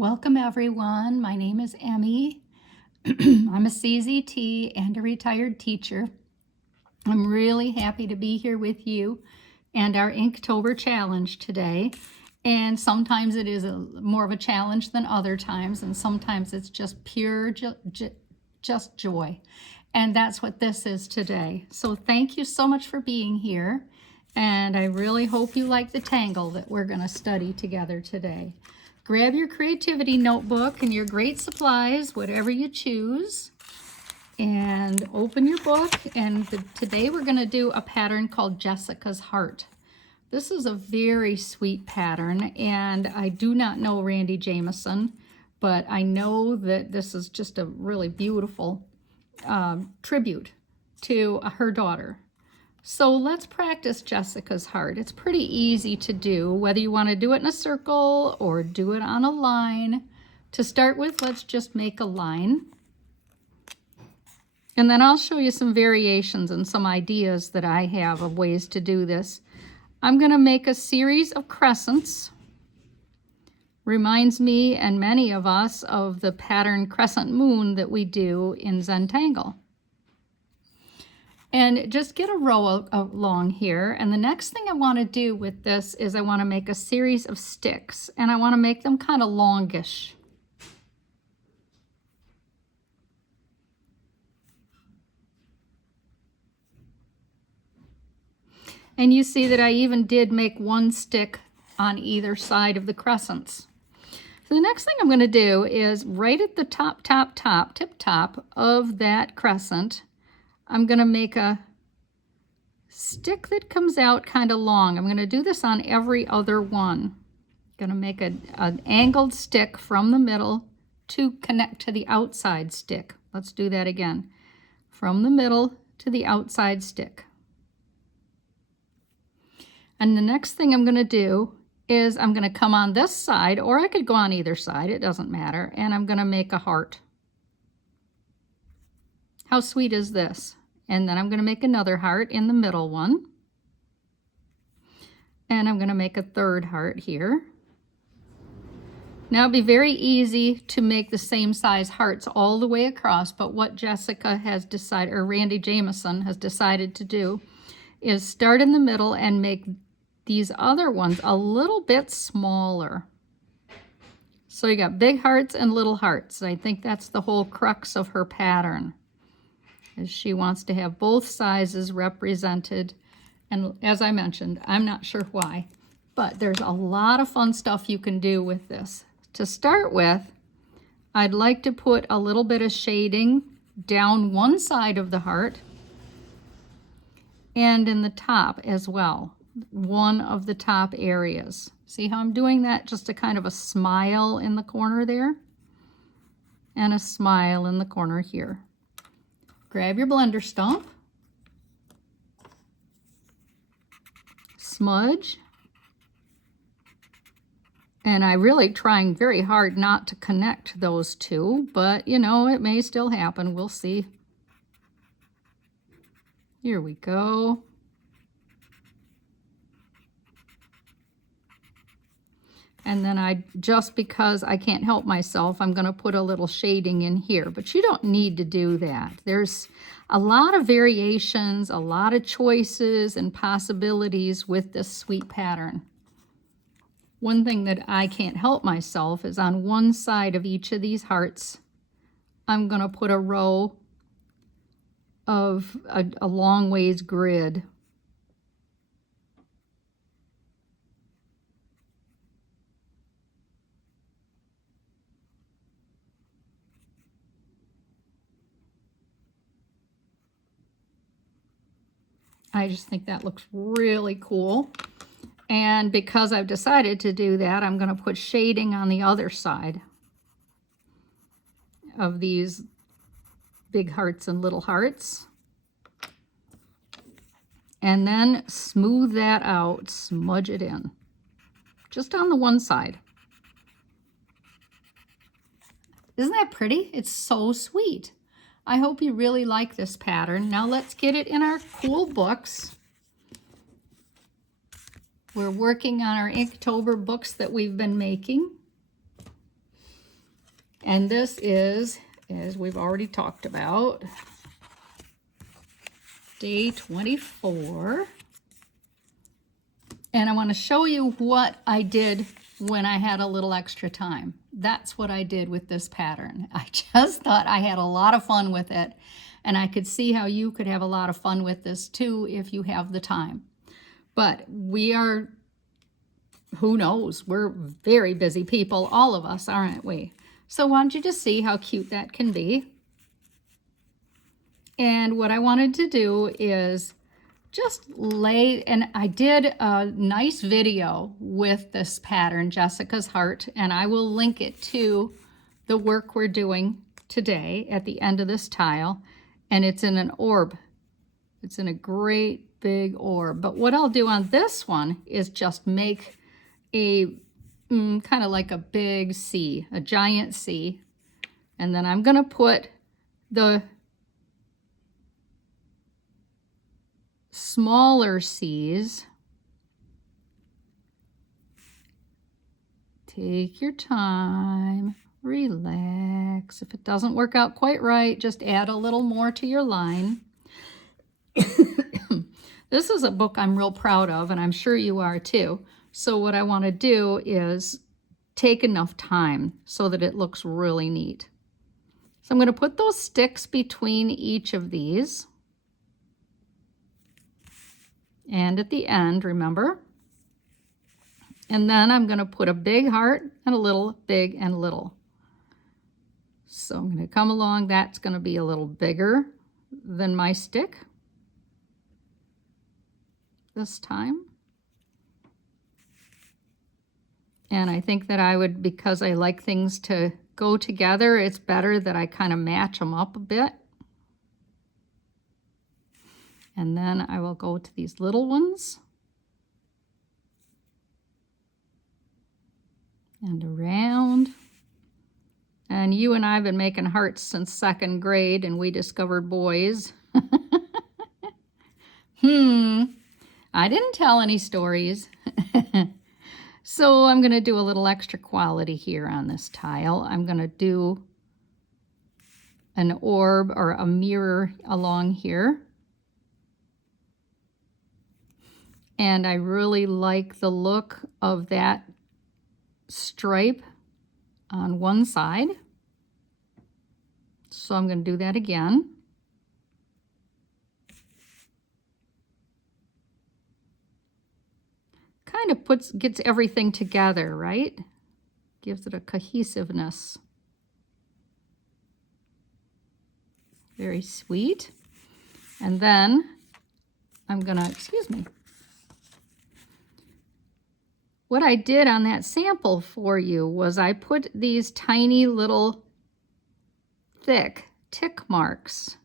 Welcome everyone. My name is Emmy. I'm a CZT and a retired teacher. I'm really happy to be here with you and our Inktober challenge today. And sometimes it is more of a challenge than other times, and sometimes it's just pure just joy. And that's what this is today. So thank you so much for being here. And I really hope you like the tangle that we're going to study together today. Grab your creativity notebook and your great supplies, whatever you choose, and open your book. And today we're going to do a pattern called Jessica's Heart. This is a very sweet pattern, and I do not know Randi Jameson, but I know that this is just a really beautiful tribute to her daughter. So let's practice Jessica's Heart. It's pretty easy to do, whether you want to do it in a circle or do it on a line. To start with, let's just make a line. And then I'll show you some variations and some ideas that I have of ways to do this. I'm going to make a series of crescents. Reminds me and many of us of the pattern crescent moon that we do in Zentangle. And just get a row along here. And the next thing I want to do with this is I want to make a series of sticks, and I want to make them kind of longish. And you see that I even did make one stick on either side of the crescents. So the next thing I'm going to do is right at the tip top of that crescent, I'm going to make a stick that comes out kind of long. I'm going to do this on every other one. I'm going to make an angled stick from the middle to connect to the outside stick. Let's do that again. From the middle to the outside stick. And the next thing I'm going to do is I'm going to come on this side, or I could go on either side, it doesn't matter, and I'm going to make a heart. How sweet is this? And then I'm going to make another heart in the middle one. And I'm going to make a third heart here. Now it'd be very easy to make the same size hearts all the way across, but what Jessica has decided, or Randi Jameson has decided to do, is start in the middle and make these other ones a little bit smaller. So you got big hearts and little hearts. I think that's the whole crux of her pattern. She wants to have both sizes represented, and as I mentioned, I'm not sure why, but there's a lot of fun stuff you can do with this. To start with, I'd like to put a little bit of shading down one side of the heart and in the top as well, one of the top areas. See how I'm doing that? Just a kind of a smile in the corner there and a smile in the corner here. Grab your blender stump, smudge, and I'm really trying very hard not to connect those two, but you know, it may still happen. We'll see. Here we go. And then just because I can't help myself, I'm going to put a little shading in here, but you don't need to do that. There's a lot of variations, a lot of choices and possibilities with this sweet pattern. One thing that I can't help myself is on one side of each of these hearts, I'm going to put a row of a long ways grid. I just think that looks really cool. And because I've decided to do that, I'm going to put shading on the other side of these big hearts and little hearts. And then smooth that out, smudge it in, just on the one side. Isn't that pretty? It's so sweet. I hope you really like this pattern. Now let's get it in our cool books. We're working on our Inktober books that we've been making. And this is, as we've already talked about, day 24. And I want to show you what I did when I had a little extra time. That's what I did with this pattern. I just thought I had a lot of fun with it. And I could see how you could have a lot of fun with this too if you have the time. But we are, who knows, we're very busy people, all of us, aren't we? So why don't you just see how cute that can be? And what I wanted to do is just lay, and I did a nice video with this pattern, Jessica's Heart, and I will link it to the work we're doing today at the end of this tile. And it's in an orb. It's in a great big orb. But what I'll do on this one is just make a kind of like a big C, a giant C. And then I'm going to put the smaller C's. Take your time, relax. If it doesn't work out quite right, just add a little more to your line. This is a book I'm real proud of, and I'm sure you are too. So what I want to do is take enough time so that it looks really neat. So I'm going to put those sticks between each of these. And at the end, remember? And then I'm going to put a big heart and a little, big and little. So I'm going to come along. That's going to be a little bigger than my stick this time. And I think that I would, because I like things to go together, it's better that I kind of match them up a bit. And then I will go to these little ones. And around. And you and I have been making hearts since 2nd grade, and we discovered boys. I didn't tell any stories. So I'm going to do a little extra quality here on this tile. I'm going to do an orb or a mirror along here. And I really like the look of that stripe on one side. So I'm going to do that again. Kind of gets everything together, right? Gives it a cohesiveness. Very sweet. And then I'm gonna, excuse me. What I did on that sample for you was I put these tiny little thick tick marks.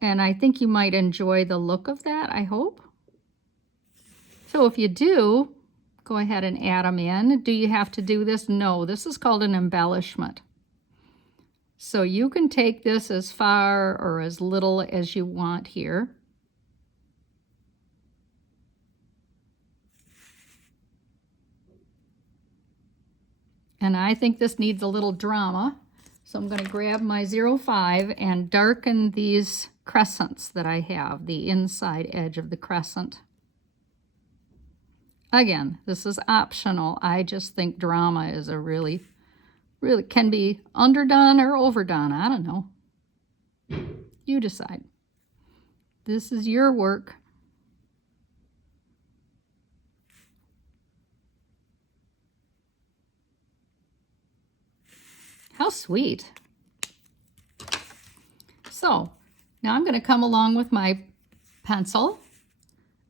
And I think you might enjoy the look of that, I hope. So if you do, go ahead and add them in. Do you have to do this? No, this is called an embellishment. So you can take this as far or as little as you want here. And I think this needs a little drama. So I'm going to grab my 05 and darken these crescents that I have, the inside edge of the crescent. Again, this is optional. I just think drama is a really can be underdone or overdone. I don't know. You decide. This is your work. How sweet. So now I'm going to come along with my pencil.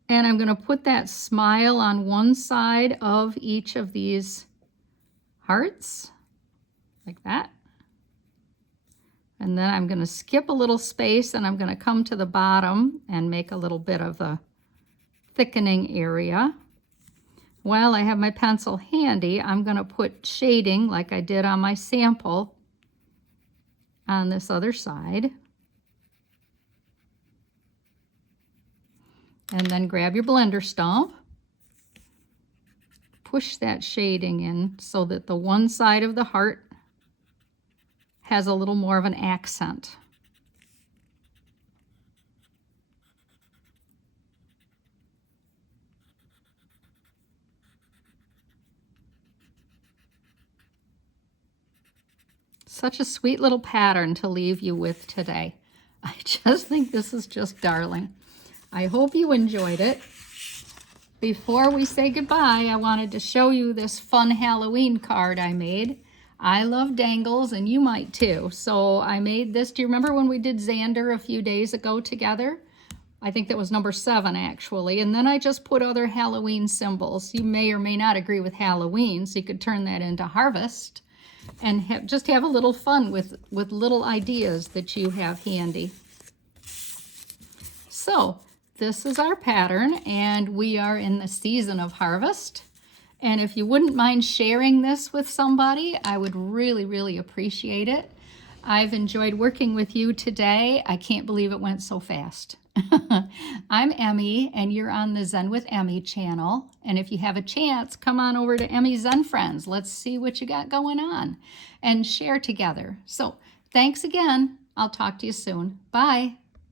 And I'm going to put that smile on one side of each of these hearts, like that. And then I'm going to skip a little space and I'm going to come to the bottom and make a little bit of a thickening area. While I have my pencil handy, I'm going to put shading like I did on my sample on this other side. And then grab your blender stump, push that shading in so that the one side of the heart has a little more of an accent. Such a sweet little pattern to leave you with today. I just think this is just darling. I hope you enjoyed it. Before we say goodbye, I wanted to show you this fun Halloween card I made. I love dangles, and you might too. So I made this. Do you remember when we did Xander a few days ago together? I think that was number 7 actually. And then I just put other Halloween symbols. You may or may not agree with Halloween, so you could turn that into harvest and just have a little fun with little ideas that you have handy. So this is our pattern, and we are in the season of harvest. And if you wouldn't mind sharing this with somebody, I would really, really appreciate it. I've enjoyed working with you today. I can't believe it went so fast. I'm Emmy, and you're on the Zen with Emmy channel. And if you have a chance, come on over to Emmy Zen Friends. Let's see what you got going on and share together. So thanks again. I'll talk to you soon. Bye.